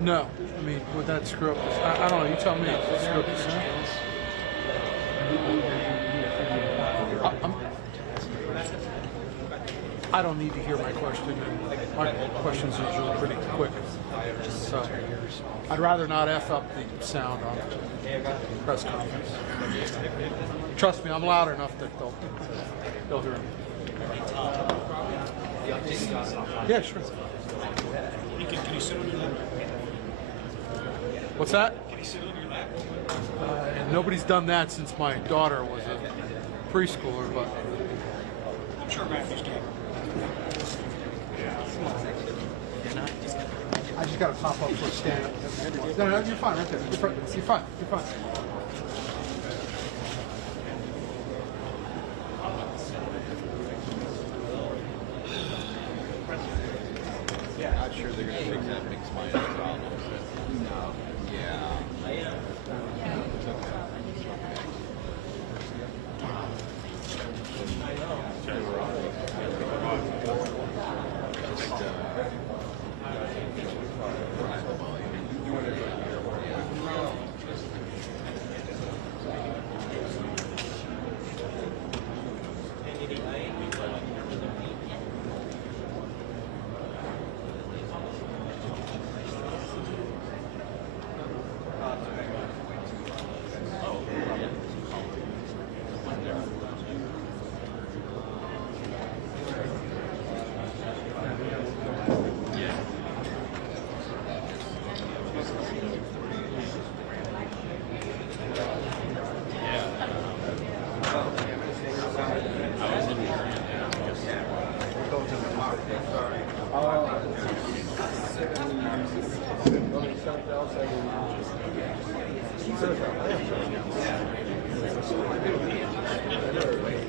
No, I mean, would that screw up this? I don't know, you tell me. Screw up the sound? I don't need to hear my question. My questions are usually pretty quick. So I'd rather not F up the sound on the press conference. Trust me, I'm loud enough that they'll hear me. Yeah, sure. Can you sit on your lap? What's that? Can you sit on your lap? Nobody's done that since my daughter was a preschooler, but I'm sure Matthew's done. I just got to pop up for a stand up. No, you're fine right there. You're fine. You're fine. You're fine. Not sure they're going to fix that big spine problem. No. Yeah. It's okay.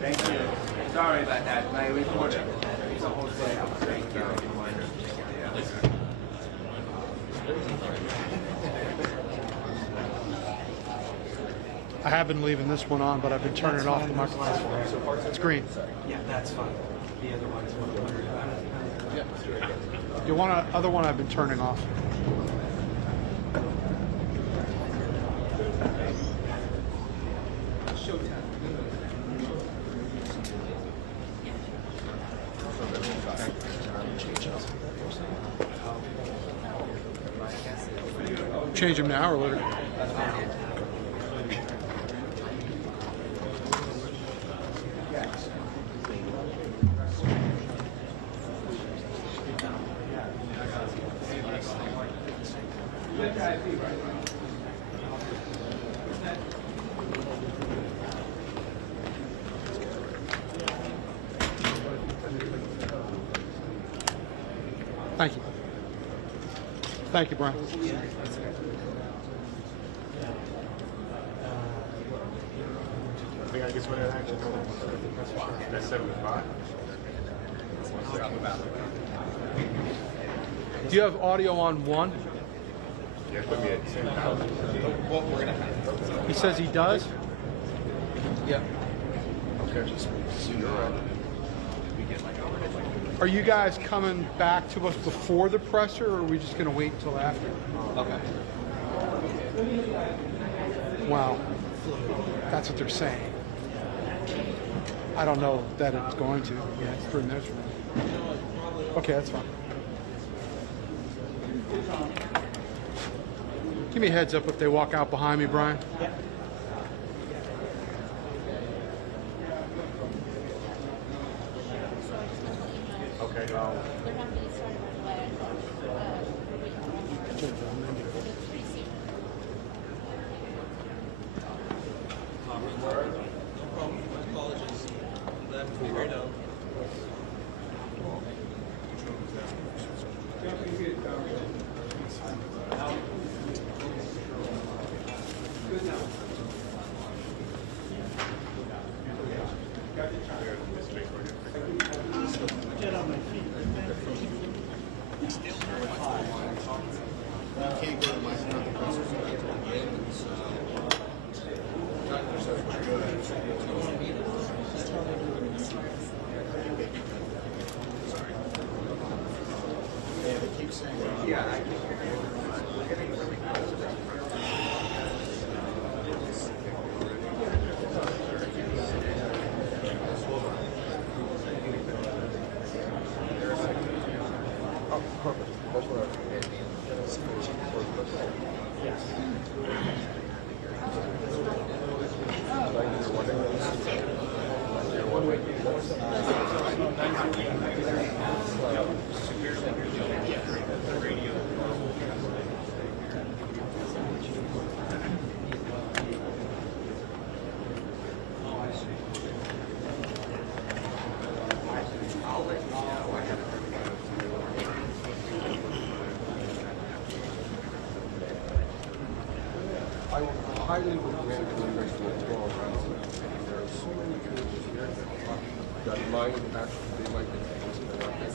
Thank you. Sorry about that. My report. It's a whole day. Thank you. I have been leaving this one on, but I've been turning off the microphone. It's green. Yeah, that's fine. The other one's The other one I've been turning off. Change them now or later? Thank you. Thank you, Brian. I guess what I actually told him. That's 75. Do you have audio on one? Yeah, put me at 10,000. He says he does. Yeah. Okay. You're right. Are you guys coming back to us before the presser, or are we just going to wait until after? Okay. Wow. That's what they're saying. I don't know that it's going to. Yeah, it's 3 minutes from now. Okay, that's fine. Give me a heads up if they walk out behind me, Brian. Okay. I highly recommend it to a 12 rounds. There are so many people here that might actually, they might get things that are big.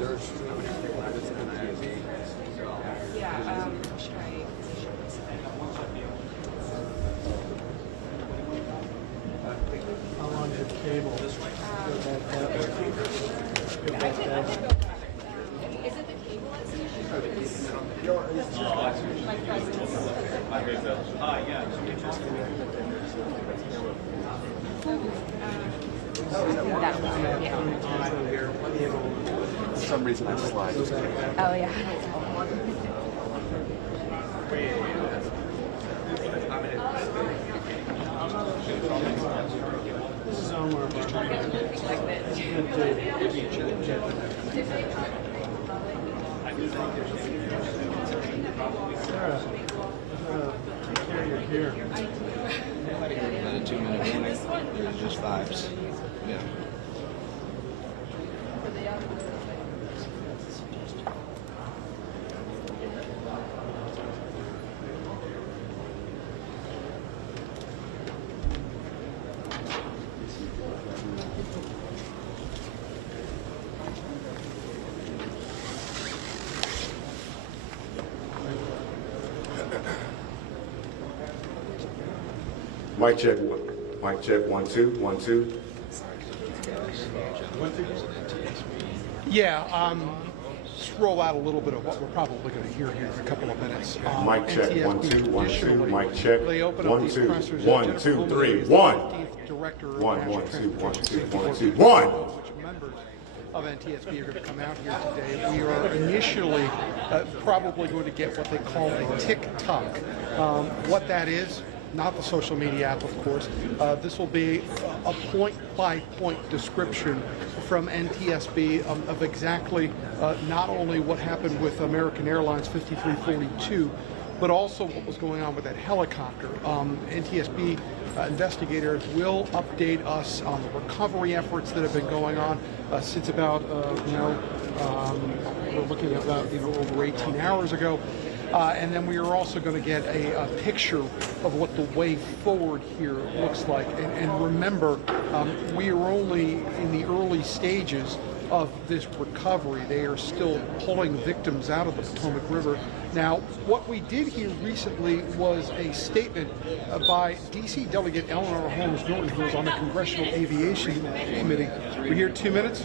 There's so many people that is NTSB. Should I? How long is cable? I could go back. Is it the cable that's the issue? My presence. That one, yeah. For some reason, it slides. Oh, yeah. Here. About a 2-minute warning. It was just vibes. Yeah. Mic check. Mic check. 1 2 1 2. Yeah, scroll out a little bit of what we're probably going to hear here in a couple of minutes. Mic check. NTSB 1 2 1 2. traditionally, Mic check. They open up 1 these 2 pressers. 1 2 3 1 Director of 1 National 1 2 1 Transportation 2 1 Safety 2 Board, 1. which members of NTSB are going to come out here today. We are initially probably going to get what they call a TikTok. What that is, not the social media app, of course. This will be a point-by-point description from NTSB of exactly not only what happened with American Airlines 5342, but also what was going on with that helicopter. NTSB investigators will update us on the recovery efforts that have been going on since about, we're looking at about over 18 hours ago. And then we are also going to get a picture of what the way forward here looks like. And remember, we are only in the early stages of this recovery. They are still pulling victims out of the Potomac River. Now, what we did hear recently was a statement by D.C. Delegate Eleanor Holmes Norton, who is on the Congressional Aviation Committee. We hear 2 minutes?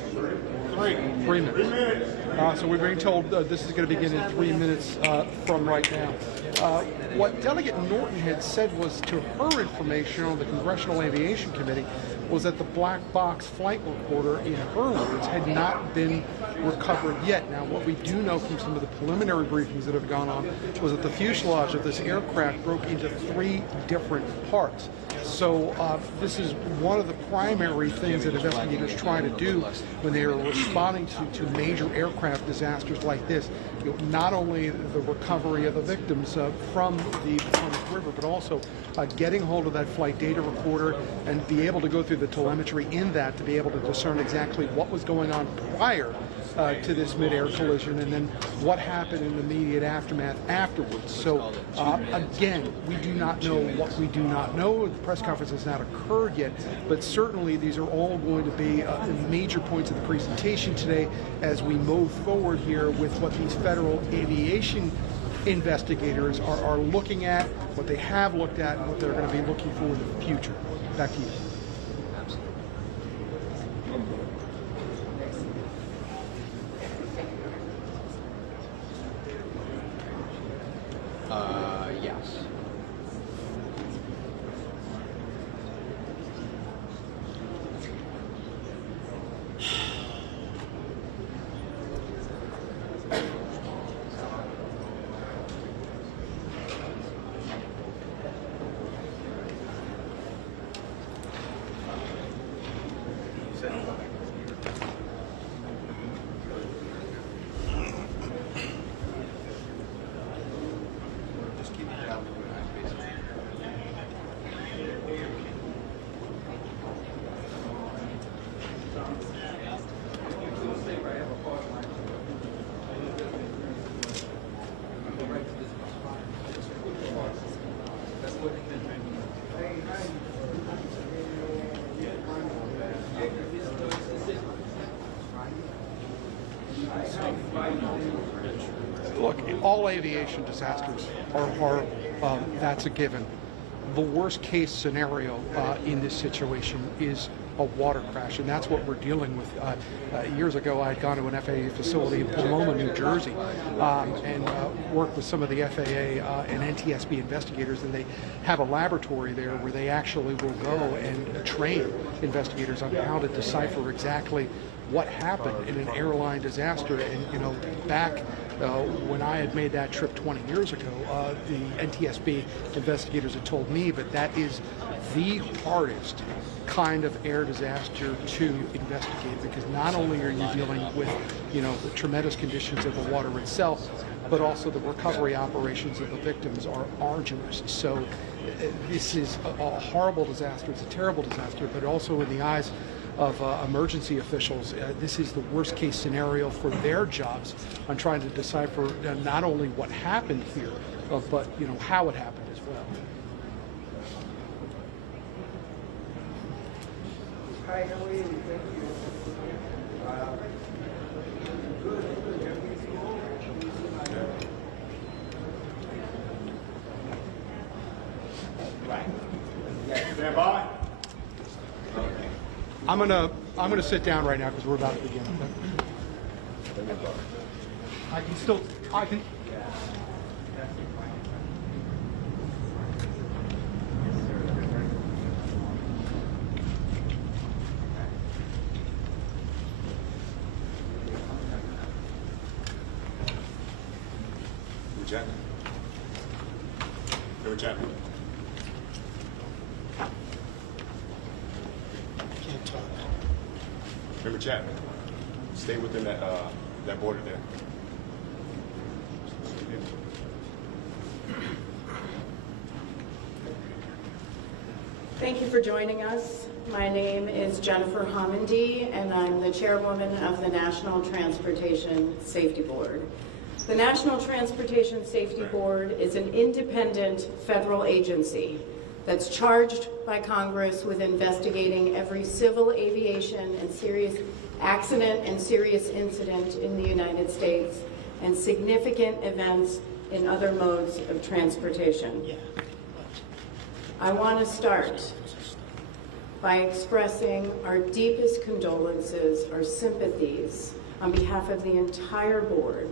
3 minutes. So we're being told this is going to begin in 3 minutes from right now. What Delegate Norton had said was, to her information on the Congressional Aviation Committee, was that the black box flight recorder, in her words, had not been recovered yet. Now, what we do know from some of the preliminary briefings that have gone on was that the fuselage of this aircraft broke into 3 different parts. So this is one of the primary things that investigators try to do when they are responding to major aircraft disasters like this. Not only the recovery of the victims from the Potomac River, but also getting hold of that flight data recorder and be able to go through the telemetry in that to be able to discern exactly what was going on prior to this mid-air collision, and then what happened in the immediate aftermath afterwards. So again, we do not know what we do not know. The press conference has not occurred yet, but certainly these are all going to be major points of the presentation today as we move forward here with what these federal aviation investigators are looking at, what they have looked at, and what they're going to be looking for in the future. Back to you. Yes. all aviation disasters are horrible. That's a given. The worst case scenario in this situation is a water crash, and that's what we're dealing with. Years ago, I'd gone to an FAA facility in Pomona, New Jersey, and worked with some of the FAA and NTSB investigators, and they have a laboratory there where they actually will go and train investigators on how to decipher exactly what happened in an airline disaster. And back when I had made that trip 20 years ago, the NTSB investigators had told me that is the hardest kind of air disaster to investigate, because not only are you dealing with the tremendous conditions of the water itself, but also the recovery operations of the victims are arduous. So this is a horrible disaster. It's a terrible disaster, but also in the eyes of emergency officials, this is the worst case scenario for their jobs on trying to decipher not only what happened here, but how it happened as well. Hi, how are you? Thank you. Right. Yeah, stand by. I'm gonna sit down right now because we're about to begin. I can. Chapman. Go Chapman. Can't talk. Remember Chapman. Stay within that that border there. Thank you for joining us. My name is Jennifer Homendy, and I'm the chairwoman of the National Transportation Safety Board. The National Transportation Safety Board is an independent federal agency that's charged by Congress with investigating every civil aviation and serious accident and serious incident in the United States and significant events in other modes of transportation. I want to start by expressing our deepest condolences, our sympathies on behalf of the entire board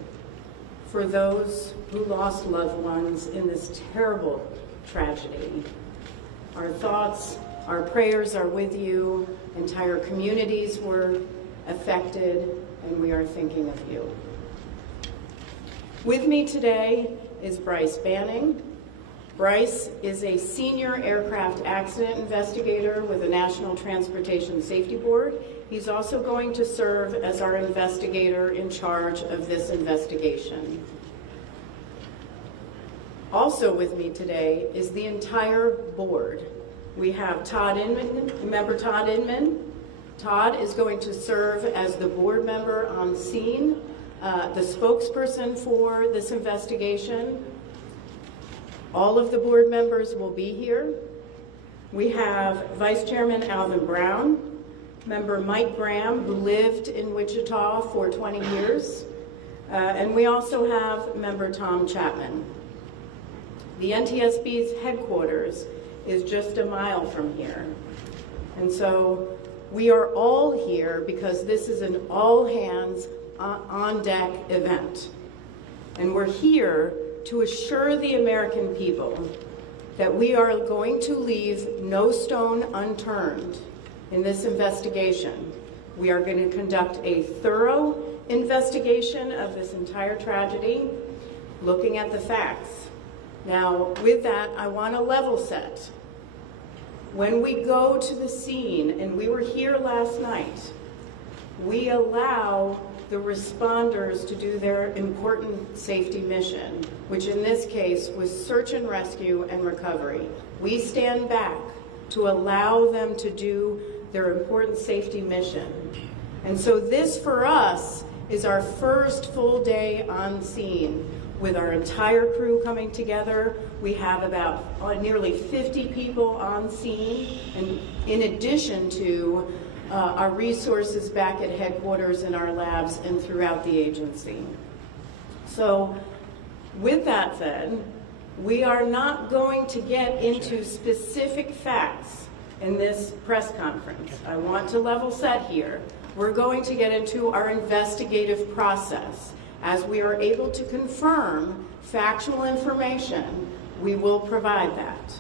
for those who lost loved ones in this terrible tragedy. Our thoughts, our prayers are with you. Entire communities were affected, and we are thinking of you. With me today is Bryce Banning. Bryce is a senior aircraft accident investigator with the National Transportation Safety Board. He's also going to serve as our investigator in charge of this investigation. Also with me today is the entire board. We have Todd Inman, member Todd Inman. Todd is going to serve as the board member on scene, the spokesperson for this investigation. All of the board members will be here. We have Vice Chairman Alvin Brown, member Mike Graham, who lived in Wichita for 20 years, and we also have member Tom Chapman. The NTSB's headquarters is just a mile from here. And so we are all here because this is an all-hands on-deck event. And we're here to assure the American people that we are going to leave no stone unturned in this investigation. We are going to conduct a thorough investigation of this entire tragedy, looking at the facts. Now, with that, I want to level set. When we go to the scene, and we were here last night, we allow the responders to do their important safety mission, which in this case was search and rescue and recovery. We stand back to allow them to do their important safety mission. And so this, for us, is our first full day on scene with our entire crew coming together. We have about nearly 50 people on scene, and in addition to our resources back at headquarters in our labs and throughout the agency. So With that said, we are not going to get into specific facts in this press conference. I want to level set here. We're going to get into our investigative process. As we are able to confirm factual information, we will provide that.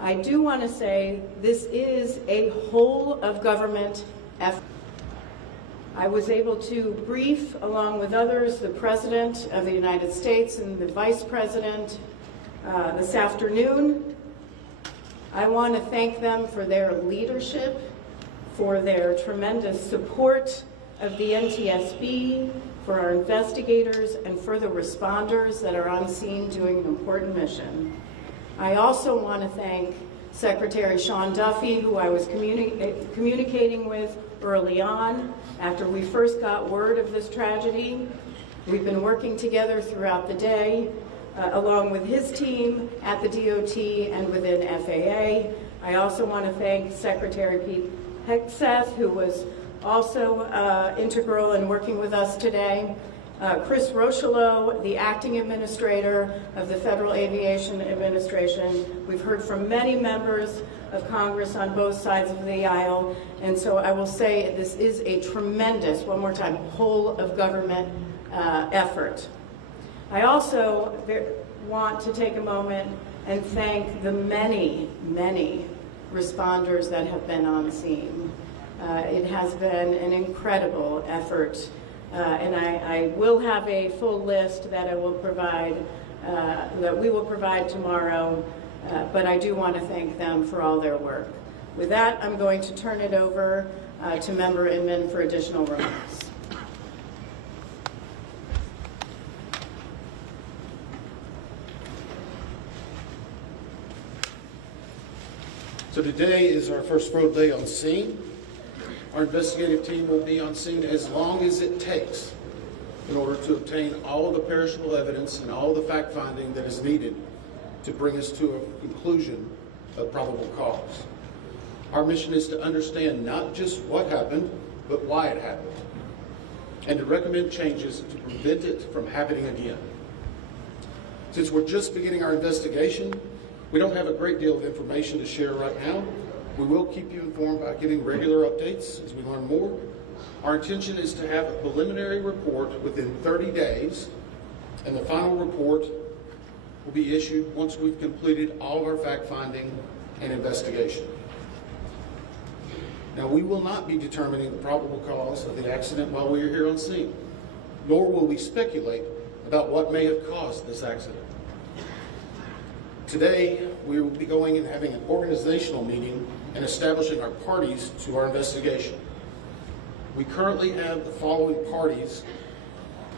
I do want to say this is a whole of government effort. I was able to brief, along with others, the President of the United States and the Vice President this afternoon. I want to thank them for their leadership, for their tremendous support of the NTSB, for our investigators, and for the responders that are on scene doing an important mission. I also want to thank Secretary Sean Duffy, who I was communicating with early on after we first got word of this tragedy. We've been working together throughout the day, along with his team at the DOT and within FAA. I also want to thank Secretary Pete Hegseth, who was also integral in working with us today. Chris Rocheleau, the acting administrator of the Federal Aviation Administration. We've heard from many members of Congress on both sides of the aisle, and so I will say this is a tremendous, one more time, whole of government effort. I also want to take a moment and thank the many, many responders that have been on scene. It has been an incredible effort, and I will have a full list that I will provide, that we will provide tomorrow, but I do want to thank them for all their work. With that, I'm going to turn it over to Member Inman for additional remarks. So today is our first road day on scene. Our investigative team will be on scene as long as it takes in order to obtain all of the perishable evidence and all of the fact-finding that is needed to bring us to a conclusion of probable cause. Our mission is to understand not just what happened, but why it happened, and to recommend changes to prevent it from happening again. Since we're just beginning our investigation, we don't have a great deal of information to share right now. We will keep you informed by giving regular updates as we learn more. Our intention is to have a preliminary report within 30 days, and the final report will be issued once we've completed all of our fact-finding and investigation. Now, we will not be determining the probable cause of the accident while we are here on scene, nor will we speculate about what may have caused this accident. Today, we will be going and having an organizational meeting and establishing our parties to our investigation. We currently have the following parties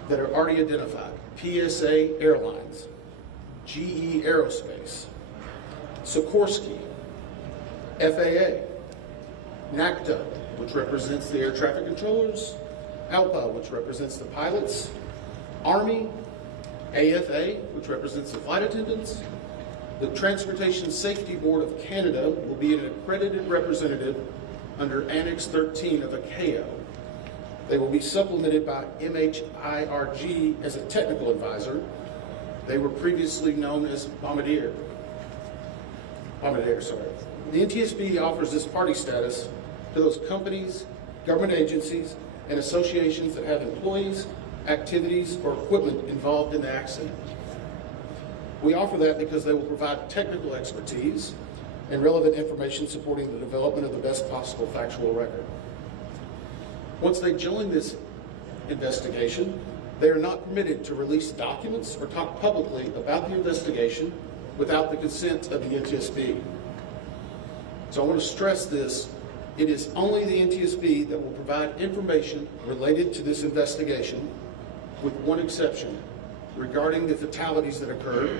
that are already identified: PSA Airlines, GE Aerospace, Sikorsky, FAA, NACTA, which represents the air traffic controllers, ALPA, which represents the pilots, Army, AFA, which represents the flight attendants. The Transportation Safety Board of Canada will be an accredited representative under Annex 13 of ICAO. They will be supplemented by MHIRG as a technical advisor. They were previously known as Bombardier. The NTSB offers this party status to those companies, government agencies, and associations that have employees, activities, or equipment involved in the accident. We offer that because they will provide technical expertise and relevant information supporting the development of the best possible factual record. Once they join this investigation, they are not permitted to release documents or talk publicly about the investigation without the consent of the NTSB. So I want to stress this. It is only the NTSB that will provide information related to this investigation, with one exception. Regarding the fatalities that occurred,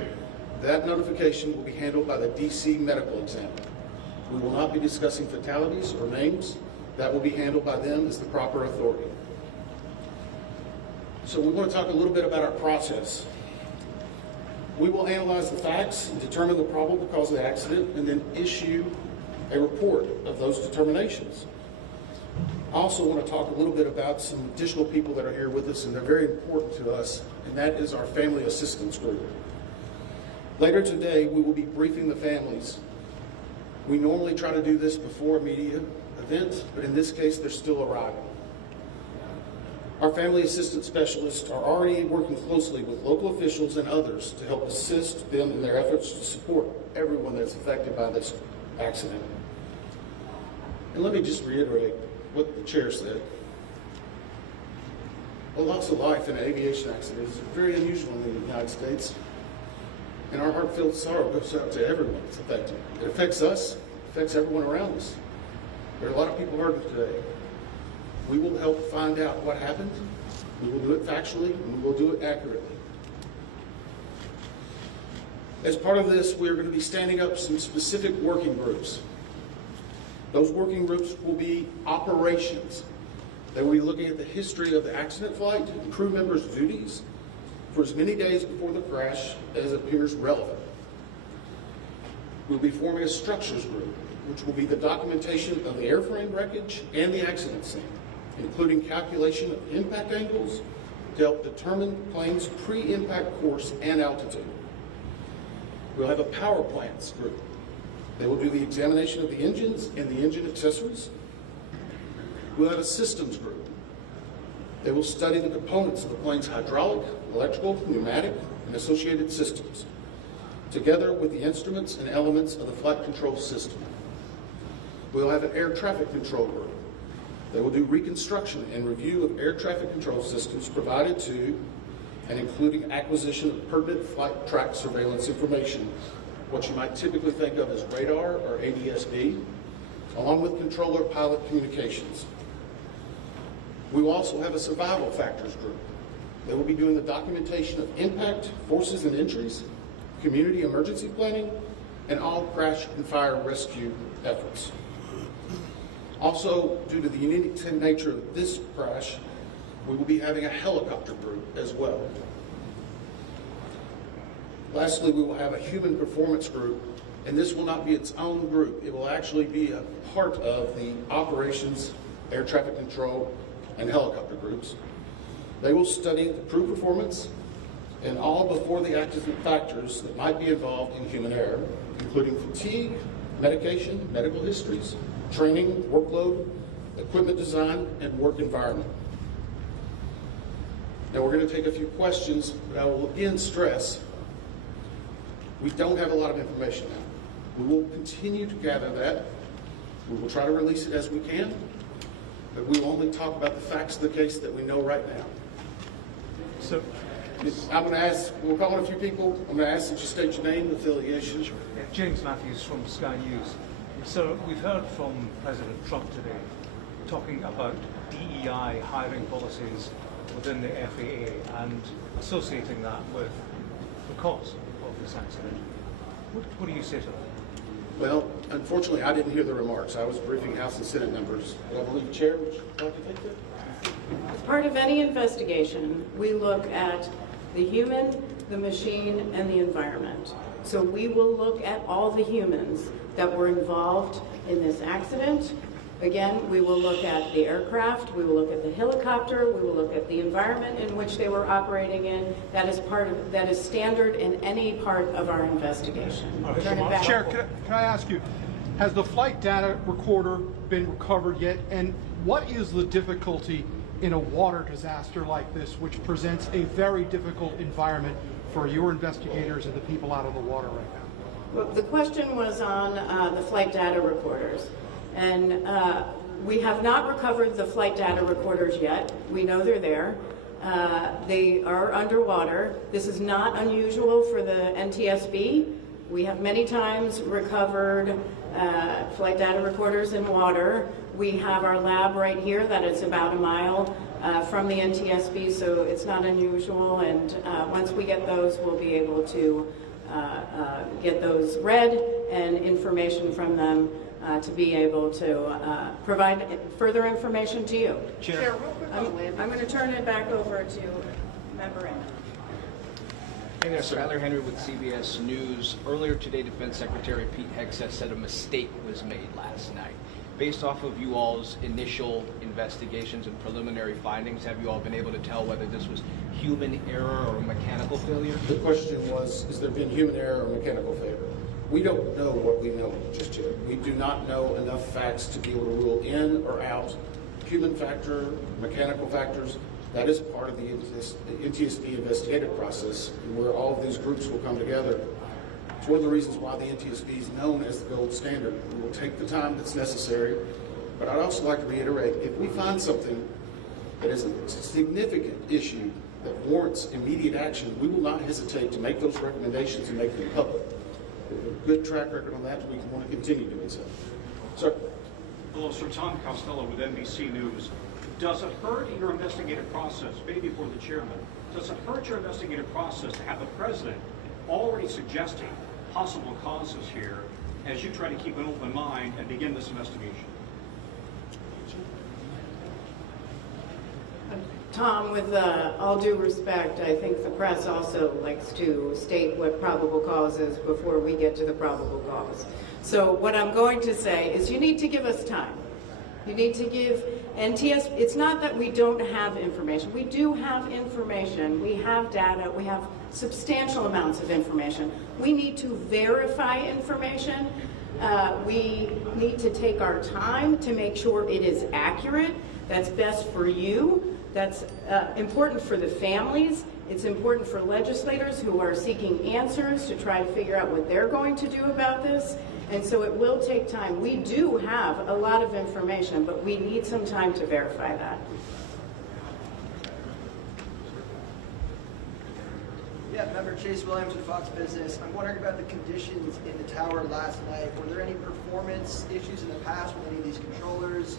that notification will be handled by the DC medical examiner. We will not be discussing fatalities or names. That will be handled by them as the proper authority. So we want to talk a little bit about our process. We will analyze the facts and determine the probable cause of the accident, and then issue a report of those determinations. I also want to talk a little bit about some additional people that are here with us, and they're very important to us, and that is our family assistance group. Later today, we will be briefing the families. We normally try to do this before a media event, but in this case, they're still arriving. Our family assistance specialists are already working closely with local officials and others to help assist them in their efforts to support everyone that's affected by this accident. And let me just reiterate what the chair said. A loss of life in an aviation accident is very unusual in the United States, and our heartfelt sorrow goes out to everyone that's affected. It affects us, it affects everyone around us. There are a lot of people hurting today. We will help find out what happened. We will do it factually, and we will do it accurately. As part of this, we are going to be standing up some specific working groups. Those working groups will be operations. They will be looking at the history of the accident flight and crew members' duties for as many days before the crash as appears relevant. We'll be forming a structures group, which will be the documentation of the airframe wreckage and the accident scene, including calculation of impact angles to help determine the plane's pre-impact course and altitude. We'll have a power plants group. They will do the examination of the engines and the engine accessories. We'll have a systems group. They will study the components of the plane's hydraulic, electrical, pneumatic, and associated systems, together with the instruments and elements of the flight control system. We'll have an air traffic control group. They will do reconstruction and review of air traffic control systems provided to and including acquisition of pertinent flight track surveillance information, what you might typically think of as radar or NTSB, along with controller pilot communications. We will also have a survival factors group. They will be doing the documentation of impact, forces and injuries, community emergency planning, and all crash and fire rescue efforts. Also, due to the unique nature of this crash, we will be having a helicopter group as well. Lastly, we will have a human performance group, and this will not be its own group. It will actually be a part of the operations, air traffic control, and helicopter groups. They will study the crew performance and all before the accident factors that might be involved in human error, including fatigue, medication, medical histories, training, workload, equipment design, and work environment. Now we're going to take a few questions, but I will again stress, we don't have a lot of information now. We will continue to gather that. We will try to release it as we can, but we will only talk about the facts of the case that we know right now. So, I'm going to ask, we'll call on a few people. I'm going to ask that you state your name and affiliation. James Matthews from Sky News. So we've heard from President Trump today talking about DEI hiring policies within the FAA and associating that with the cause of this accident. What do you say to that? Well, unfortunately, I didn't hear the remarks. I was briefing House and Senate members. But I believe Chair would like to take that? As part of any investigation, we look at the human, the machine, and the environment. So we will look at all the humans that were involved in this accident. Again, we will look at the aircraft, we will look at the helicopter, we will look at the environment in which they were operating in. That is standard in any part of our investigation. Turn it back. Chair, can I ask you, has the flight data recorder been recovered yet? And what is the difficulty in a water disaster like this, which presents a very difficult environment for your investigators and the people out on the water right now? Well, the question was on the flight data recorders. And we have not recovered the flight data recorders yet. We know they're there. They are underwater. This is not unusual for the NTSB. We have many times recovered flight data recorders in water. We have our lab right here that is about a mile from the NTSB, so it's not unusual. And once we get those, we'll be able to get those read and information from them to be able to provide further information to you. Chair, I'm going to turn it back over to Member Inman. Hey there, Skyler Henry with CBS News. Earlier today, Defense Secretary Pete Hegseth said a mistake was made last night. based off of you all's initial investigations and preliminary findings, have you all been able to tell whether this was human error or mechanical failure? The question was, has there been human error or mechanical failure? We don't know what we know just yet. We do not know enough facts to be able to rule in or out human factor, mechanical factors. That is part of the NTSB investigative process, where all of these groups will come together. It's one of the reasons why the NTSB is known as the gold standard. We will take the time that's necessary, but I'd also like to reiterate, if we find something that is a significant issue that warrants immediate action, we will not hesitate to make those recommendations and make them public. We have a good track record on that, and we want to continue doing so. Sir? Hello, Sir. Tom Costello with NBC News. Does it hurt your investigative process, maybe for the chairman, does it hurt your investigative process to have the president already suggesting possible causes here as you try to keep an open mind and begin this investigation? Tom, with all due respect, I think the press also likes to state what probable cause is before we get to the probable cause. So what I'm going to say is you need to give us time. You need to give NTSB, it's not that we don't have information. We do have information. We have data. We have substantial amounts of information. We need to verify information. We need to take our time to make sure it is accurate. That's best for you. That's important for the families. It's important for legislators who are seeking answers to try to figure out what they're going to do about this. And so it will take time. We do have a lot of information, but we need some time to verify that. Yeah, member Chase Williams with Fox Business. I'm wondering about the conditions in the tower last night. Were there any performance issues in the past with any of these controllers?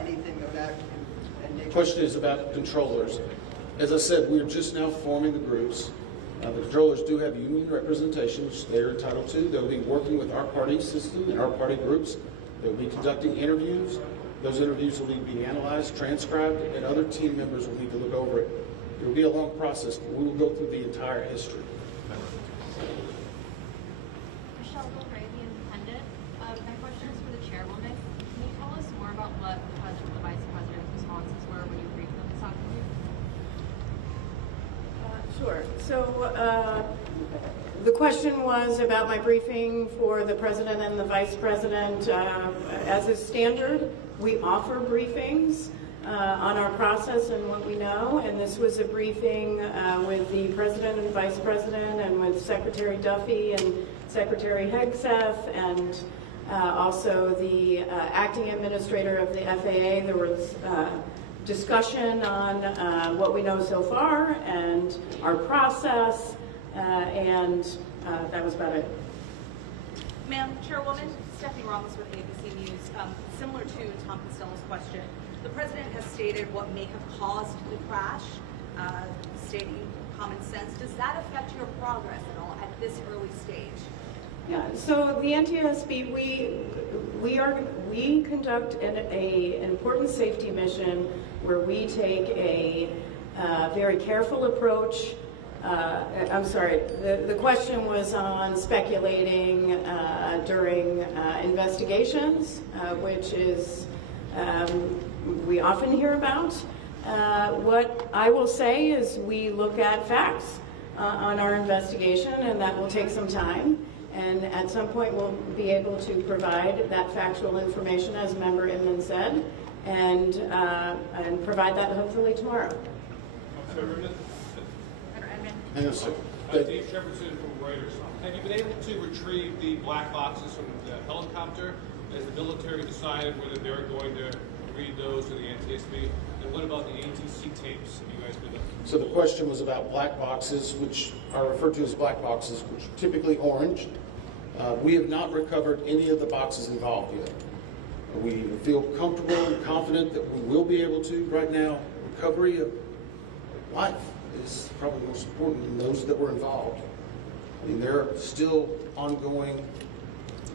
Anything of that nature? The question is about controllers. As I said, we're just now forming the groups. The controllers do have union representation, which they're entitled to. They'll be working with our party system and our party groups. They'll be conducting interviews. Those interviews will need to be analyzed, transcribed, and other team members will need to look over it. It will be a long process, but we will go through the entire history. Michelle Gilray, The Independent. My question is for the chairwoman. Can you tell us more about what the president and the vice president's responses were when you briefed them this afternoon? Sure. So the question was about my briefing for the president and the vice president. As is standard, we offer briefings on our process and what we know, and this was a briefing with the president and vice president and with Secretary Duffy and Secretary Hegseth and also the acting administrator of the FAA. There was discussion on what we know so far and our process, and that was about it. Ma'am, Chairwoman, Stephanie Ramos with ABC News. Similar to Tom Costello's question, the President has stated what may have caused the crash, stating common sense. Does that affect your progress at all at this early stage? Yeah, so the NTSB, we conduct an important safety mission where we take a very careful approach. I'm sorry, the question was on speculating during investigations, which is we often hear about. What I will say is we look at facts on our investigation, and that will take some time. And at some point, we'll be able to provide that factual information, as Member Inman said, and provide that hopefully tomorrow. Yes, sir. Dave Jefferson from Reuters. Have you been able to retrieve the black boxes from the helicopter? Has the military decided whether they're going to read those to the NTSB? And what about the ATC tapes? Have you guys been? So the question was about black boxes, which are referred to as black boxes, which are typically orange. We have not recovered any of the boxes involved yet. We feel comfortable and confident that we will be able to. Right now, recovery of life is probably most important than those that were involved. I mean, there are still ongoing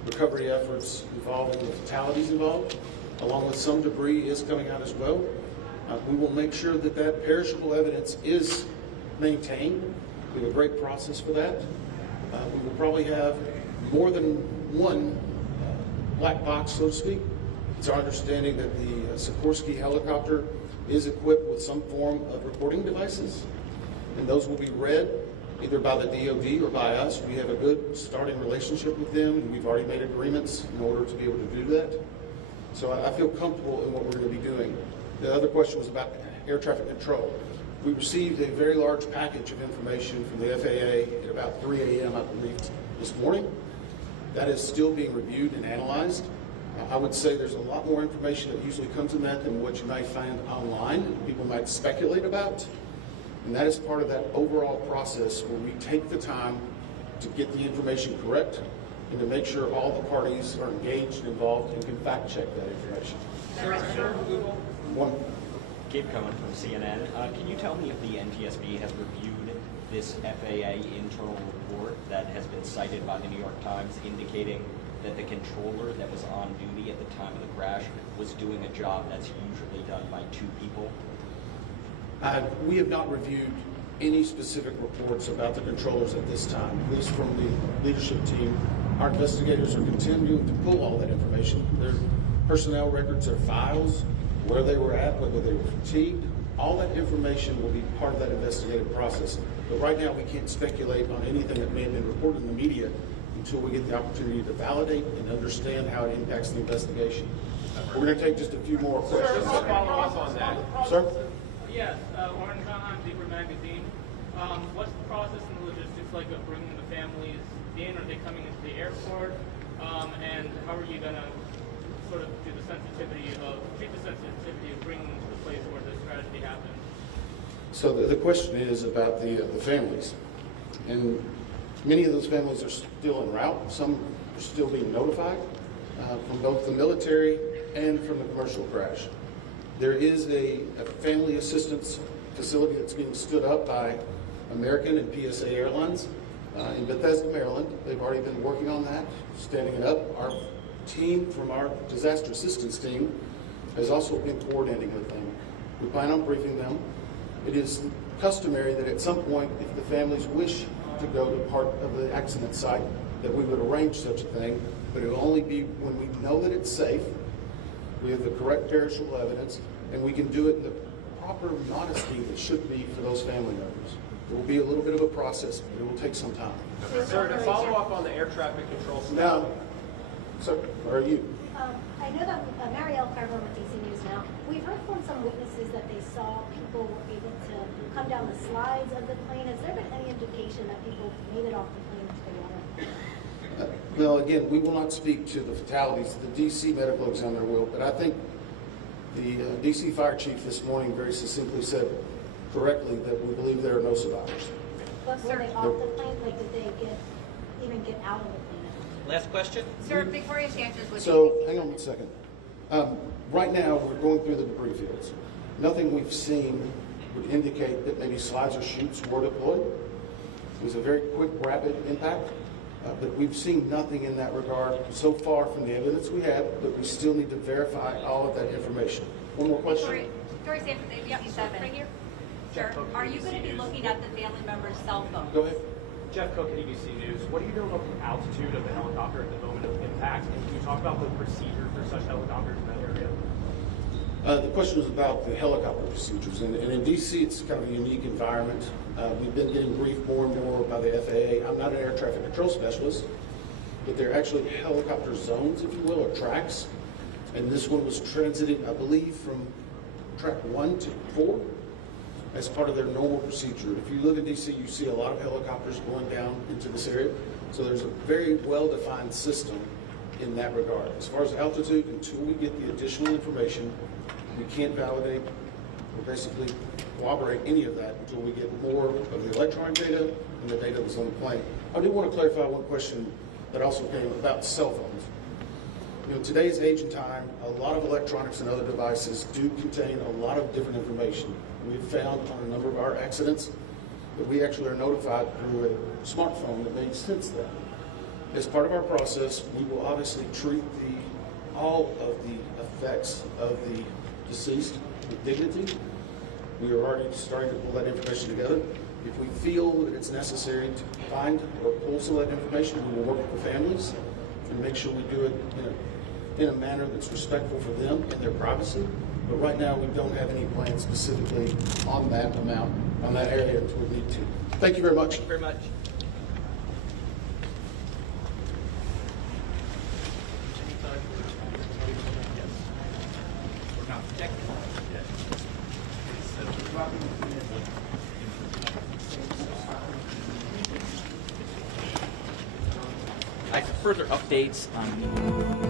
recovery efforts involving the fatalities involved, along with some debris is coming out as well. We will make sure that that perishable evidence is maintained. We have a great process for that. We will probably have more than one black box, so to speak, It's our understanding that the Sikorsky helicopter is equipped with some form of recording devices, and those will be read either by the DoD or by us. We have a good starting relationship with them, and we've already made agreements in order to be able to do that. So I feel comfortable in what we're going to be doing. The other question was about air traffic control. We received a very large package of information from the FAA at about 3 a.m., I believe, this morning. That is still being reviewed and analyzed. I would say there's a lot more information that usually comes in that than what you might find online, people might speculate about. And that is part of that overall process where we take the time to get the information correct and to make sure all the parties are engaged and involved and can fact check that information. One. Gabe Cohen from CNN. Can you tell me if the NTSB has reviewed this FAA internal report that has been cited by the New York Times indicating that the controller that was on duty at the time of the crash was doing a job that's usually done by 2 people? We have not reviewed any specific reports about the controllers at this time, at least from the leadership team. Our investigators are continuing to pull all that information. Their personnel records, their files, where they were at, whether they were fatigued, all that information will be part of that investigative process. But right now we can't speculate on anything that may have been reported in the media until we get the opportunity to validate and understand how it impacts the investigation. We're going to take just a few more questions. Just to follow up on that. Sir? Yes, Warren Conheim, Deeper Magazine. What's the process and the logistics like of bringing the families in? Are they coming into the airport? And how are you going to sort of treat the sensitivity of bringing them to the place where this tragedy happened? So the question is about the families. And many of those families are still en route. Some are still being notified from both the military and from the commercial crash. There is a family assistance facility that's being stood up by American and PSA Airlines in Bethesda, Maryland. They've already been working on that, standing it up. Our team from our disaster assistance team has also been coordinating with them. We plan on briefing them. It is customary that at some point, if the families wish to go to part of the accident site, that we would arrange such a thing, but it will only be when we know that it's safe, we have the correct perishable evidence, and we can do it in the proper modesty that should be for those family members. It will be a little bit of a process, but it will take some time. Sir, to follow up on the air traffic control stuff. Now, sir, where are you? I know that Marielle Carver with DC News now. We've heard from some witnesses that they saw people were able to come down the slides of the plane. Has there been any indication that people made it off the plane to the water? Well, again, we will not speak to the fatalities. The DC medical examiner will, but I think the DC fire chief this morning very succinctly said correctly that we believe there are no survivors. But were they off the plane? Like, did they even get out of the plane? Last question. Sir, Victoria Sanchez with So, hang on one second. Right now, we're going through the debris fields. Nothing we've seen would indicate that maybe slides or chutes were deployed. It was a very quick, rapid impact, but we've seen nothing in that regard so far from the evidence we have, but we still need to verify all of that information. One more question? Victoria Sanchez, ABC 7. Right here. Sure. Are you going to be looking at the family member's cell phone? Go ahead. Jeff Cook, ABC News. What do you know about the altitude of the helicopter at the moment of impact? And can you talk about the procedure for such helicopters in that area? The question was about the helicopter procedures. And in D.C., it's kind of a unique environment. We've been getting briefed more and more by the FAA. I'm not an air traffic control specialist, but they're actually helicopter zones, if you will, or tracks. And this one was transiting, I believe, from track 1 to 4 as part of their normal procedure. If you live in D.C., you see a lot of helicopters going down into this area. So there's a very well-defined system in that regard. As far as altitude, until we get the additional information, we can't validate or basically corroborate any of that until we get more of the electronic data and the data that's on the plane. I do want to clarify one question that also came about cell phones. You know, today's age and time, a lot of electronics and other devices do contain a lot of different information. We've found on a number of our accidents that we actually are notified through a smartphone that may sense that. As part of our process, we will obviously treat all of the effects of the deceased with dignity. We are already starting to pull that information together. If we feel that it's necessary to find or pull some of that information, we will work with the families and make sure we do it in a manner that's respectful for them and their privacy. But right now, we don't have any plans specifically on that amount, on that area until we need to. Thank you very much. Thank you very much. I have further updates on the